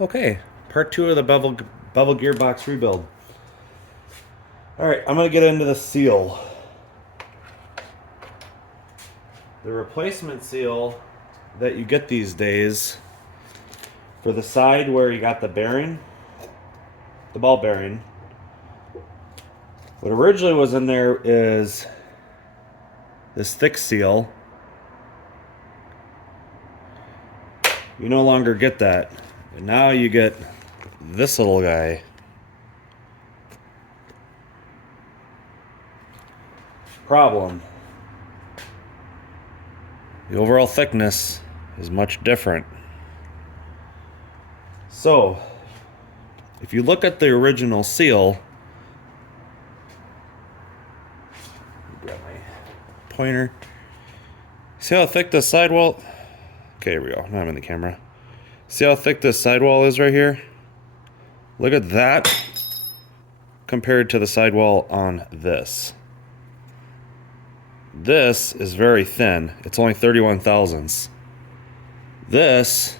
Okay, part two of the bevel gearbox rebuild. All right, I'm gonna get into the seal. The replacement seal that you get these days for the side where you got the bearing, the ball bearing. What originally was in there is this thick seal. You no longer get that. And now you get this little guy. Problem. The overall thickness is much different. So, if you look at the original seal, grab my pointer. See how thick the sidewall? Okay, here we go. Now I'm in the camera. See how thick this sidewall is right here? Look at that compared to the sidewall on this. This is very thin. It's only 31 thousandths. This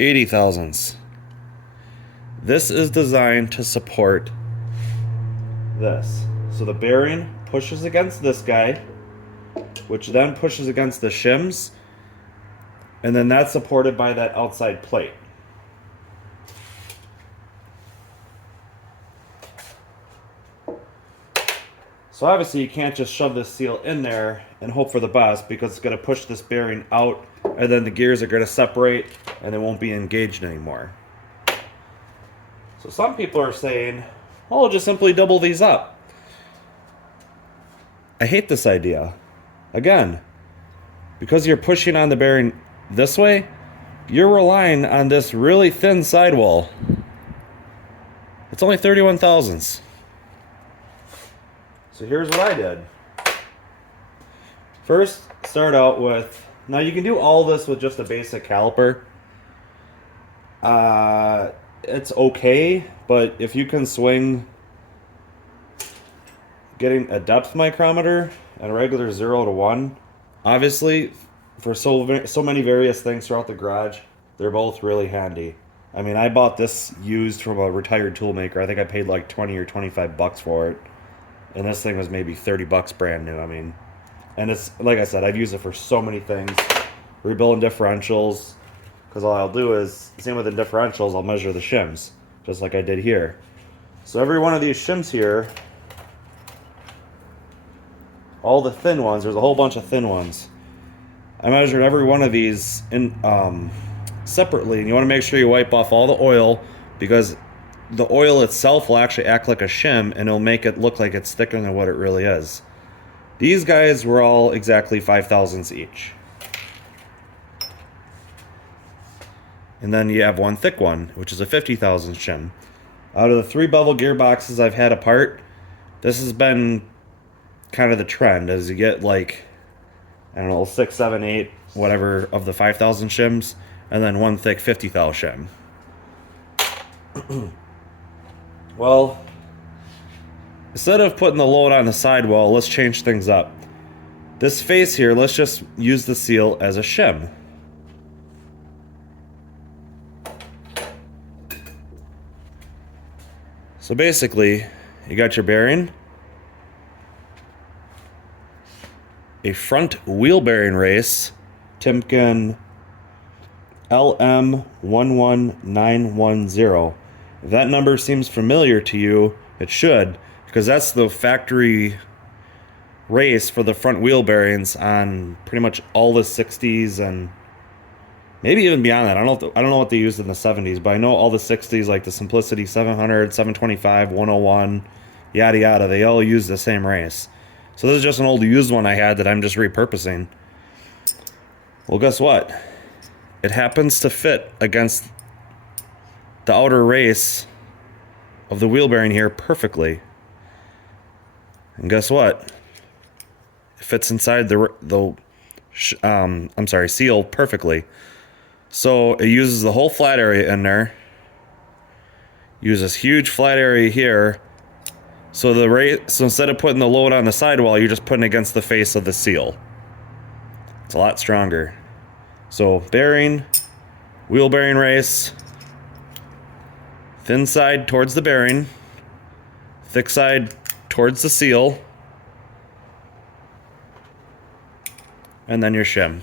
$80 thousandths. This is designed to support this. So the bearing pushes against this guy, which then pushes against the shims, and then that's supported by that outside plate. So obviously you can't just shove this seal in there and hope for the best, because it's going to push this bearing out, and then the gears are going to separate and they won't be engaged anymore. So some people are saying, oh, just simply double these up. I hate this idea. Again, because you're pushing on the bearing this way, you're relying on this really thin sidewall. It's only 31 thousandths. So here's what I did. First, start out with, now you can do all this with just a basic caliper. It's okay, but if you can swing getting a depth micrometer and a regular 0 to 1, obviously for so many various things throughout the garage, they're both really handy. I mean, I bought this used from a retired tool maker. I think I paid like 20 or 25 bucks for it. And this thing was maybe 30 bucks brand new. I mean, and it's, like I said, I've used it for so many things. Rebuilding differentials, because all I'll do is, same with the differentials, I'll measure the shims, just like I did here. So every one of these shims here, all the thin ones, there's a whole bunch of thin ones. I measured every one of these in separately, and you want to make sure you wipe off all the oil, because the oil itself will actually act like a shim, and it'll make it look like it's thicker than what it really is. These guys were all exactly 5 thousandths each. And then you have one thick one, which is a 50 thousandths shim. Out of the 3 bevel gearboxes I've had apart, this has been kind of the trend as you get like, I don't know, 6, 7, 8, whatever of the 5,000 shims, and then one thick 50 thou shim. Well, instead of putting the load on the sidewall, let's change things up. This face here, let's just use the seal as a shim. So basically, you got your bearing, a front wheel bearing race, Timken LM11910. If that number seems familiar to you, it should, because that's the factory race for the front wheel bearings on pretty much all the 60s and maybe even beyond that. I don't know what they used in the 70s, but I know all the 60s, like the Simplicity 700, 725, 101, yada yada, they all use the same race. So this is just an old used one I had that I'm just repurposing. Well, guess what? It happens to fit against the outer race of the wheel bearing here perfectly. And guess what? It fits inside the seal perfectly. So it uses the whole flat area in there. Use this huge flat area here. So instead of putting the load on the sidewall, you're just putting it against the face of the seal. It's a lot stronger. So bearing, wheel bearing race, thin side towards the bearing, thick side towards the seal, and then your shim.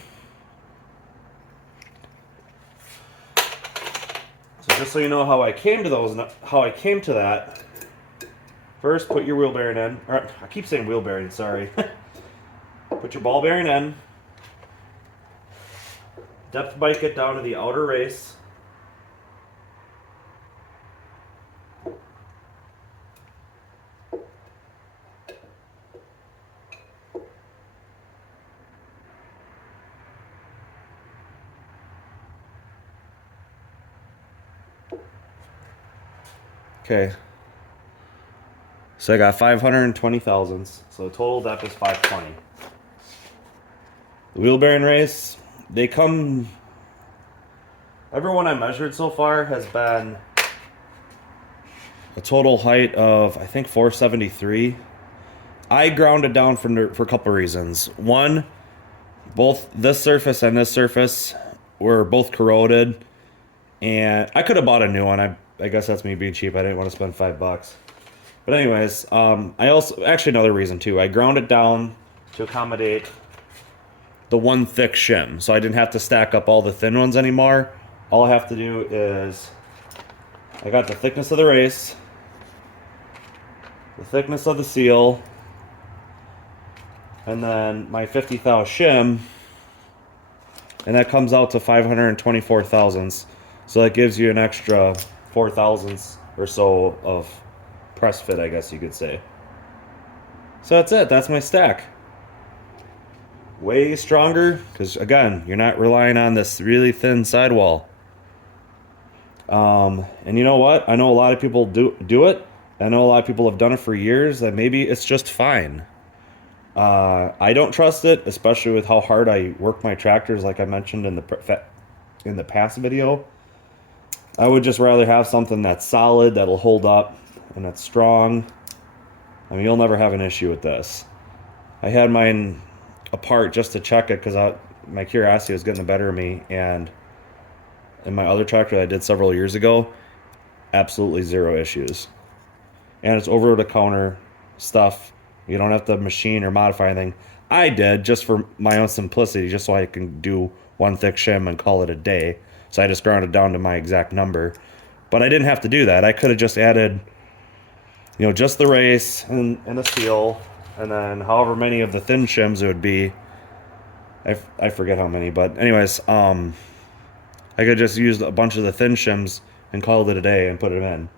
So just so you know how I came to that, first put your wheel bearing in, or I keep saying wheel bearing, sorry. Put your ball bearing in, depth bike it down to the outer race, okay, so I got 520 thousandths, so the total depth is 520. The wheel bearing race, they come, everyone I measured so far has been a total height of, I think, 473. I ground it down for a couple reasons. One, both this surface and this surface were both corroded, and I could have bought a new one. I guess that's me being cheap. I didn't want to spend $5. But anyways, I also, actually another reason too, I ground it down to accommodate the one thick shim, so I didn't have to stack up all the thin ones anymore. All I have to do is, I got the thickness of the race, the thickness of the seal, and then my 50 thou shim, and that comes out to 524 thousandths. So that gives you an extra 4 thousandths or so of press fit, I guess you could say. So that's it. That's my stack. Way stronger, because again, you're not relying on this really thin sidewall. And you know what? I know a lot of people do it. I know a lot of people have done it for years. That maybe it's just fine. I don't trust it, especially with how hard I work my tractors, like I mentioned in the past video. I would just rather have something that's solid, that'll hold up, and that's strong. I mean, you'll never have an issue with this. I had mine apart just to check it because my curiosity was getting the better of me, and in my other tractor that I did several years ago, absolutely zero issues. And it's over-the-counter stuff. You don't have to machine or modify anything. I did just for my own simplicity, just so I can do one thick shim and call it a day. So I just ground it down to my exact number. But I didn't have to do that. I could have just added, just the race and the seal, and then however many of the thin shims it would be. I forget how many, but anyways, I could just use a bunch of the thin shims and call it a day and put it in.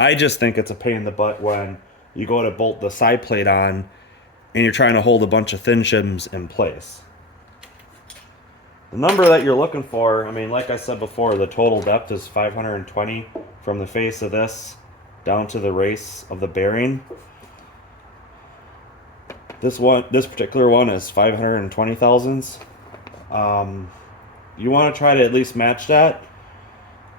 I just think it's a pain in the butt when you go to bolt the side plate on and you're trying to hold a bunch of thin shims in place. The number that you're looking for, I mean, like I said before, the total depth is 520 from the face of this down to the race of the bearing. This particular one is 520 thousandths. You want to try to at least match that.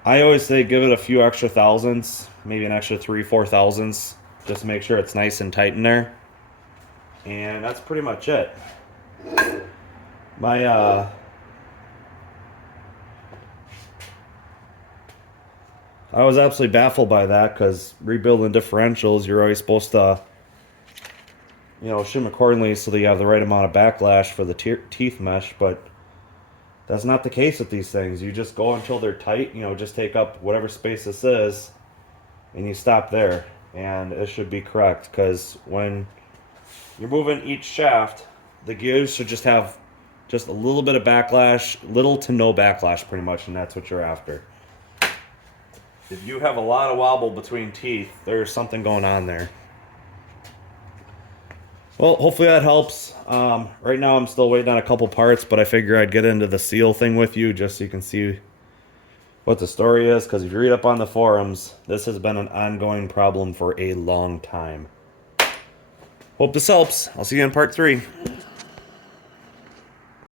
I always say give it a few extra thousandths, maybe an extra 3-4 thousandths, just to make sure it's nice and tight in there. And that's pretty much it. I was absolutely baffled by that, because rebuilding differentials, you're always supposed to, shim accordingly so that you have the right amount of backlash for the teeth mesh, but that's not the case with these things. You just go until they're tight, just take up whatever space this is, and you stop there, and it should be correct, because when you're moving each shaft, the gears should just have just a little bit of backlash, little to no backlash pretty much, and that's what you're after. If you have a lot of wobble between teeth, there's something going on there. Well, hopefully that helps. Right now I'm still waiting on a couple parts, but I figure I'd get into the seal thing with you just so you can see what the story is, because if you read up on the forums, this has been an ongoing problem for a long time. Hope this helps. I'll see you in part 3.